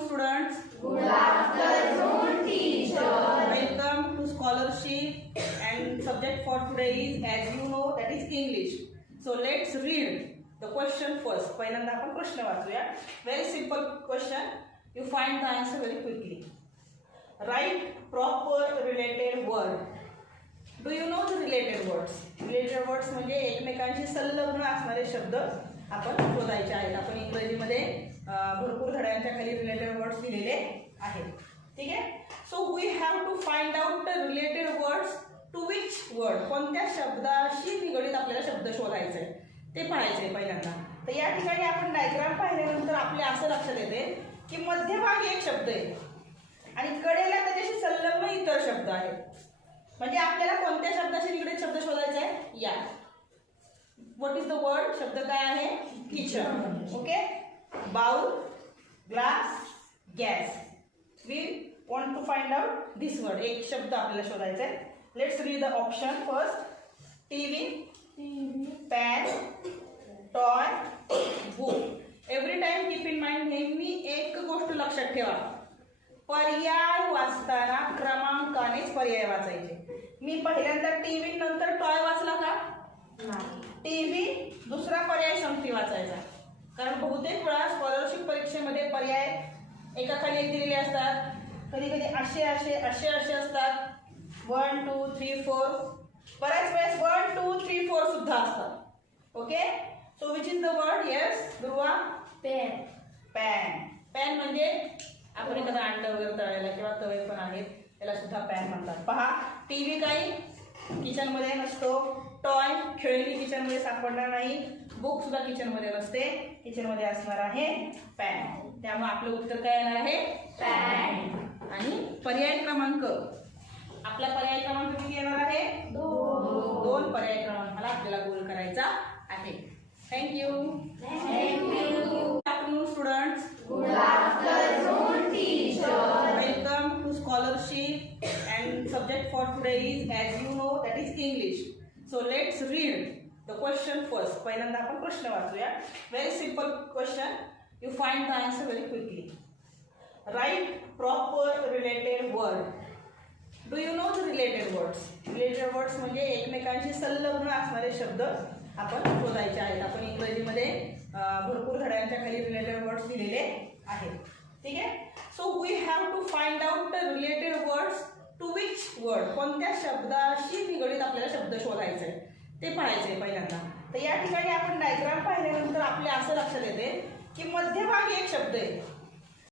students. Good afternoon, teacher. Welcome to scholarship, and subject for today is, as you know, that is English. So let's read the question first. पहिल्यांदा आपण प्रश्न वाचूया. Very simple question. You find the answer very quickly. Write proper related word. Do you know the related words? Related words म्हणजे एकमेकांशी संलग्न असणारे शब्द आपण शोधायचे आहेत. आपण इंग्रजीमध्ये भरपूर धड्यांच्या खाली रिलेटेड वर्ड्स लिहिलेले आहेत. ठीक आहे. So we have to find out the related words to which word. कोणत्या शब्दाशी निगडीत आपल्याला शब्द शोधायचा आहे ते पाहायचं आहे पहिल्यांदा. तर या ठिकाणी आपण डायग्राम पाहिल्यानंतर आपल्या असं लक्षात येते की मध्यभागी एक शब्द आहे आणि कडेला त्याच्याशी संलग्न इतर शब्द आहेत. म्हणजे आपल्याला कोणत्या शब्दाशी निगडीत शब्द शोधायचा आहे. या व्हॉट इज द वर्ड. शब्द काय आहे. Kitchen. Okay. Bowl, glass, gas. We want to find out this word. एक शब्द आपल्याला शोधायचा आहे. Let's read the option first. TV, pan, toy, book. Every time keep in mind, नेहमी एक गोष्ट लक्षात ठेवा, पर्याय वाचताना क्रमांकानेच पर्याय वाचायचे. मी पहिल्यांदा टीव्ही नंतर टॉय वाचला का. टीव्ही दुसरा पर्याय संगती वाचायचा. कारण बहुतेक वेळा स्कॉलरशिप परीक्षेमध्ये पर्याय एकाखाली एक दिलेले असतात. कधी कधी असे असे असे असे असतात. 1 2 3 4. बऱ्याच वेळेस 1 2 3 4 सुद्धा असतात. Okay. So which is the word. Yes Dhruva. Pen. Pen. Pen म्हणजे आपण एखादा अंड वगैरे तळायला किंवा तवे पण आहेत त्याला सुद्धा पॅन म्हणतात. पहा, टीव्ही काही किचनमध्ये नसतो. टॉय खेळणी किचनमध्ये सापडणार नाही. बुक सुद्धा किचनमध्ये नसते. किचनमध्ये असणार आहे पॅन. त्यामुळे आपलं उत्तर काय येणार आहे. Pan. आणि पर्याय क्रमांक, आपला पर्याय क्रमांक किती येणार आहे. 2 पर्याय क्रमांकाला आपल्याला गोल करायचा आहे. Thank you. Thank you. Good afternoon students. Good afternoon, teacher. Welcome to scholarship, and subject for today is, as you know, that is English. So let's read the question first. पहिल्यांदा आपण प्रश्न वाचूया. Very simple question. You find the answer very quickly. Write proper related word. Do you know the related words? Related words म्हणजे एकमेकांशी संलग्न असणारे शब्द आपण शोधायचे आहेत. आपण इंग्रजीमध्ये भरपूर धड्यांच्या खाली रिलेटेड वर्ड्स लिहिलेले आहेत. ठीक आहे. So we have to find out the related words to which word. कोणत्या शब्दाशी निगडीत आपल्याला शब्द शोधायचा आहे ते पाहायचं आहे पहिल्यांदा. तर या ठिकाणी आपण डायग्राम पाहिल्यानंतर आपल्या असं लक्षात येते की मध्यभागी एक शब्द आहे